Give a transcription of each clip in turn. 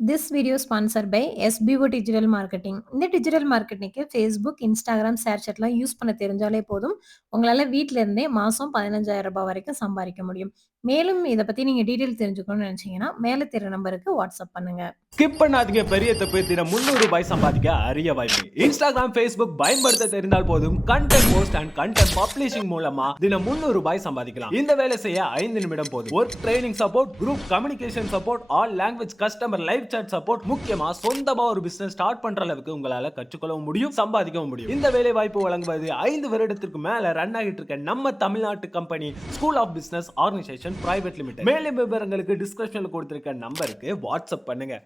This video sponsored by SBO Digital Marketing. இந்த digital மார்க்கெட்டிங்க்கு Facebook, Instagram, Share use பண்ண தெரிஞ்சாலே போதும். உங்களால வீட்ல இருந்தே மாசம் ரூ. 15,000 வரைக்கும் சம்பாதிக்க முடியும். மேலும் இத பத்தி நீங்க டீடைல் தெரிஞ்சுக்கணும்னு நினைச்சீங்கன்னா, மேல தெரிய நம்பருக்கு வாட்ஸ்அப் பண்ணுங்க. ஸ்கிப் பண்ணாதீங்க, பெரிய தப்பு. தினம் ரூ. 300 சம்பாதிக்க அரிய வாய்ப்பு. Instagram, Facebook பயன்படுத்த தெரிந்தால் போதும். Content post and content publishing மூலமா தினம் ரூ. 300 சம்பாதிக்கலாம். இந்த வேலை செய்ய 5 நிமிடம் போதும். Work training support, group communication support, all language customer live chat support, முக்கியமா சொந்தமா ஒரு பிசினஸ் ஸ்டார்ட் பண்ற அளவுக்கு உங்களால கற்றுக்கொள்ளவும் முடியும், சம்பாதிக்கவும் முடியும். இந்த வேலை வாய்ப்பு வழங்குவது 5 வருடத்திற்கு மேல ரன் ஆகிட்டு இருக்க நம்ம தமிழ்நாட்டு company school of business organisation private limited. மேலும் விவரங்களுக்கு டிஸ்கிரிப்ஷன்ல கொடுத்திருக்க நம்பருக்கு வாட்ஸ்அப் பண்ணுங்க.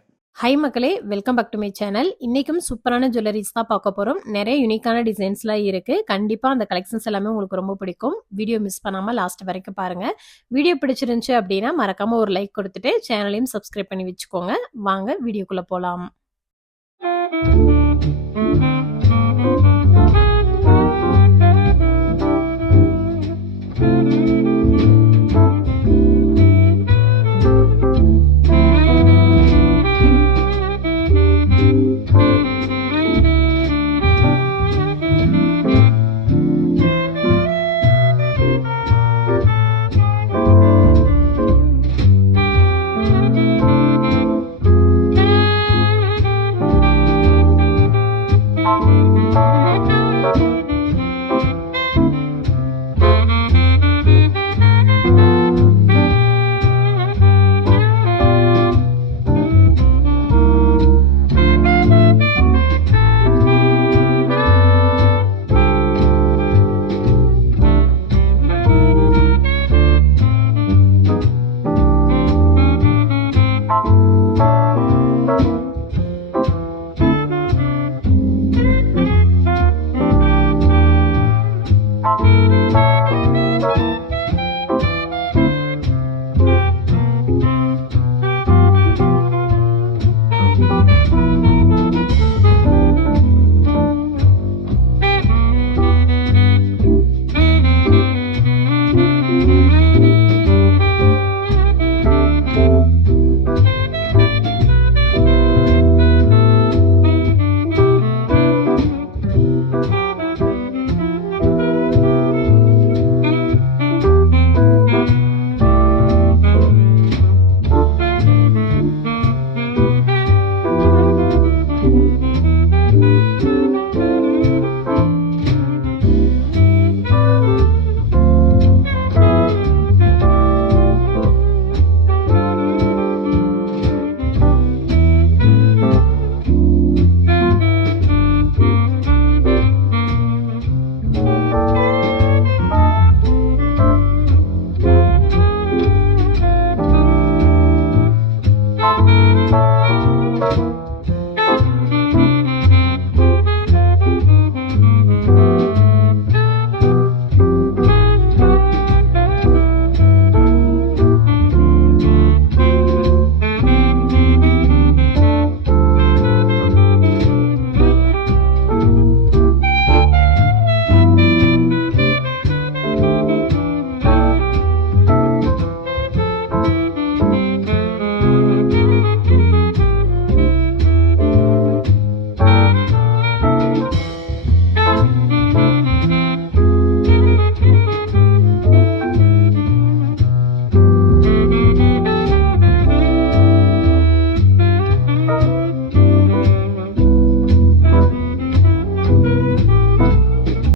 ஹை மக்களே, welcome back to my channel. இன்னைக்கும் சூப்பரான ஜுவல்லரிஸ் தான் பார்க்க போறோம். நிறைய யூனிக்கான டிசைன்ஸ்லாம் இருக்கு. கண்டிப்பா அந்த கலெக்ஷன்ஸ் எல்லாமே உங்களுக்கு ரொம்ப பிடிக்கும். வீடியோ மிஸ் பண்ணாம லாஸ்ட் வரைக்கும் பாருங்க. வீடியோ பிடிச்சிருந்துச்சு அப்படின்னா மறக்காம ஒரு லைக் கொடுத்துட்டு சேனலையும் சப்ஸ்கிரைப் பண்ணி வச்சுக்கோங்க. வாங்க வீடியோக்குள்ள போலாம்.